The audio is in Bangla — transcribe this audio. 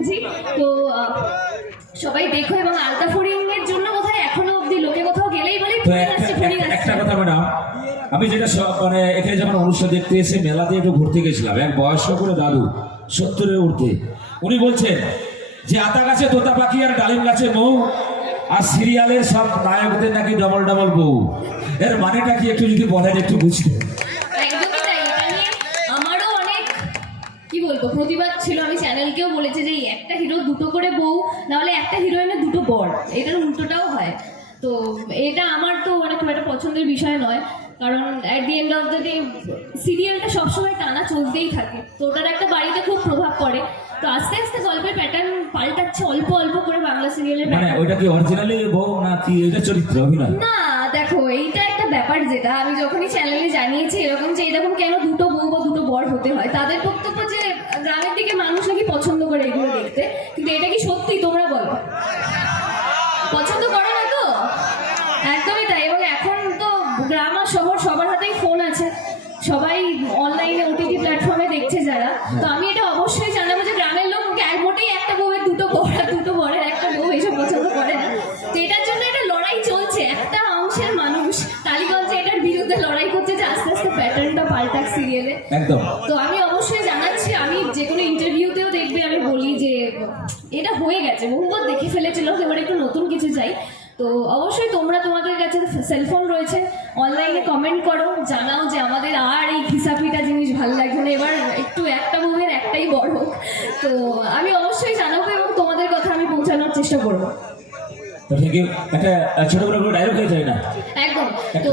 বলছি। তো সবাই দেখো, এবং আলতা ফড়িং এর জন্য বোধহয় এখনো অব্দি লোকে কোথাও গেলেই বলে একটা কথা ম্যাডাম, আমি যেটা মানে এখানে যখন অনুষ্ঠান দেখতে এসে মেলাতে একটু ঘুরতে গেছিলাম, এক বয়স্ক করে দাদু 70-এর ঊর্ধ্বে, উনি বলছেন যে আতা গাছে তোতা পাখি আর ডালিম গাছে মৌ, আর সিরিয়ালের সব নায়কদের নাকি ডবল ডবল বউ। এর মানেটা কি একটু যদি বলেন, একটু বুঝতে। একদমই তাই। আমারও অনেক কি বলবো প্রতিবাদ ছিল। আমি চ্যানেলকেও বলেছি যে একটা হিরো দুটো করে বউ, নাহলে একটা হিরোইনের দুটো বর, এটার উল্টোটাও হয়। তো এটা আমার তো মানে খুব একটা পছন্দের বিষয় নয়, কারণ at the end of the day সিরিয়ালটা সবসময় টানা চলতেই থাকে, তো ওটার একটা বাড়িতে খুব প্রভাব পড়ে। তো আস্তে আস্তে গল্পের প্যাটার্ন পাল্টাচ্ছে অল্প অল্প করে বাংলা সিরিয়ালের। মানে ওইটা কি অরিজিনালি বউ নাকি এটা চরিত্র অভিনয়? না দেখো, এইটা একটা ব্যাপার যেটা আমি যখনই চ্যানেলে জানিয়েছি এরকম যে এরকম কেন দুটো বউ বা দুটো বর হতে হয়, তাদের বক্তব্য যে গ্রামের দিকে মানুষ নাকি পছন্দ করে এগুলো দেখতে। কিন্তু এটা কি সত্যি? তোমরা বলো, পছন্দ করো না তো? একদমই তাই। এবং এখন তো গ্রাম আর শহর সবার হাতেই ফোন আছে, সবাই অনলাইনে ওটিটি প্ল্যাটফর্মে দেখছে যারা। তো আমি এটা অবশ্যই জানাবো যে গ্রামের লোক মোটেই একটা বউয়ের দুটো বর আর দুটো বরের একটা বউ এইসব পছন্দ করে না। তো এটার জন্য একটা লড়াই চলছে, একটা অংশের মানুষ টালিগঞ্জে এটার বিরুদ্ধে লড়াই করছে যে আস্তে আস্তে প্যাটার্নটা পাল্টাক সিরিয়ালে। একদম। তো আমি অবশ্যই জানাচ্ছি, আমি যে কোনো ইন্টারভিউতেও দেখবে আমি বলি যে এটা হয়ে গেছে, বহুবার দেখে ফেলেছিল, এবার একটু নতুন কিছু চাই। তো অবশ্যই তোমরা তোমাদের কাছে সেলফোন রয়েছে, অনলাইনে কমেন্ট করো, জানাও যে আমাদের আর এই ঘিসাপিটা জিনিস ভালো লাগছে না, এবার একটু একটা বউয়ের একটাই বড় হোক। তো আমি অবশ্যই জানাবো এবং তোমাদের কথা আমি পৌঁছানোর চেষ্টা করবো। একটা ছোট করে ডায়লগ হয়ে যায় না? একদম। তো